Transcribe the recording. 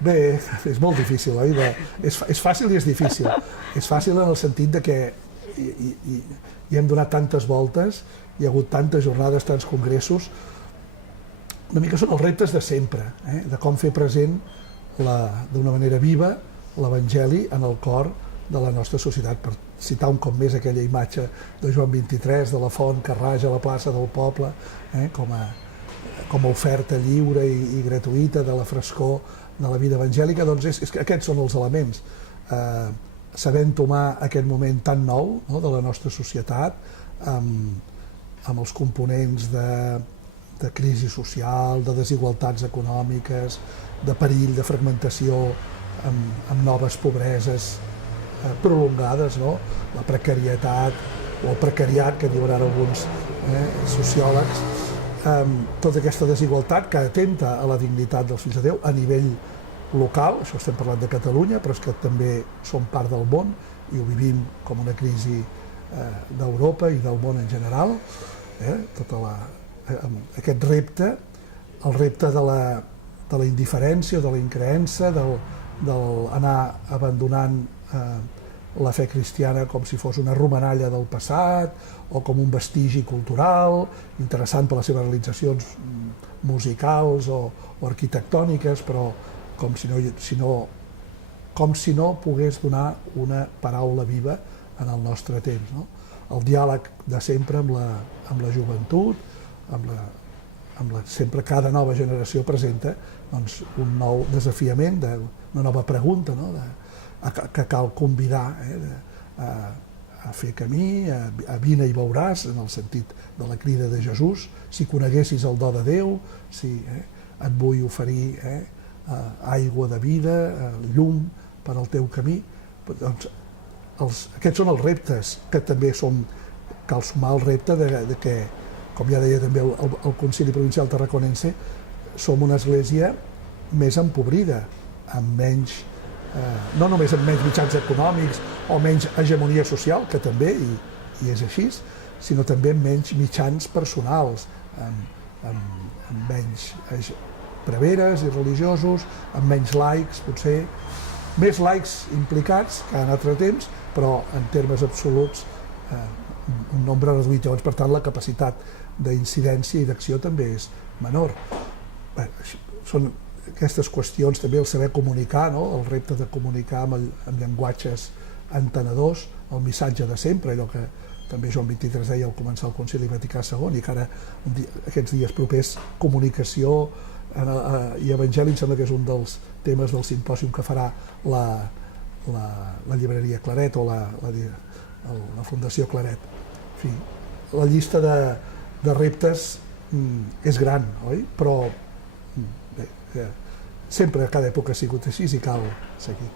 Bé, és molt difícil, oi? És fàcil i és difícil. És fàcil en el sentit de que hi hem donat tantes voltes, hi ha hagut tantes jornades, tants congressos. Una mica són els reptes de sempre, de com fer present d'una manera viva l'Evangeli en el cor de la nostra societat. Per citar un cop més aquella imatge de Joan 23, de la font que raja la plaça del poble, com a oferta lliure i gratuïta de la frescor de la vida evangèlica, doncs és que aquests són els elements. Saber entomar aquest moment tan nou de la nostra societat, amb els components de crisi social, de desigualtats econòmiques, de perill, de fragmentació, amb noves pobreses prolongades, la precarietat o el precariat, que diuen ara alguns sociòlegs, tota aquesta desigualtat que atempta a la dignitat dels fills de Déu a nivell local. Això estem parlant de Catalunya, però és que també som part del món i ho vivim com una crisi d'Europa i del món en general. Aquest repte, el repte de la indiferència, de la increença, d'anar abandonant la fe cristiana com si fos una romanalla del passat o com un vestigi cultural, interessant per les seves realitzacions musicals o arquitectòniques, però com si no pogués donar una paraula viva en el nostre temps. El diàleg de sempre amb la joventut, sempre cada nova generació presenta un nou desafiament, una nova pregunta, que cal convidar a fer camí, a vine i veuràs, en el sentit de la crida de Jesús, si coneguessis el do de Déu, si et vull oferir aigua de vida, llum per al teu camí. Doncs aquests són els reptes que també cal sumar el repte de que, com ja deia també el Concili Provincial Tarraconense, som una església més empobrida, amb menys, no només amb menys mitjans econòmics o menys hegemonia social, que també, i és així, sinó també amb menys mitjans personals, amb menys preveres i religiosos, amb menys laics, potser més laics implicats que en altre temps, però en termes absoluts un nombre reduït. Llavors, per tant, la capacitat d'incidència i d'acció també és menor. Són aquestes qüestions, també el saber comunicar, el repte de comunicar amb llenguatges entenedors, el missatge de sempre, allò que també Joan 23 deia al començar el Concili Vaticà II, i que ara, aquests dies propers, comunicació i evangeli, em sembla que és un dels temes del simpòsium que farà la llibreria Claret o la Fundació Claret. En fi, la llista de reptes és gran, oi? Però sempre a cada època ha sigut així i cal seguir.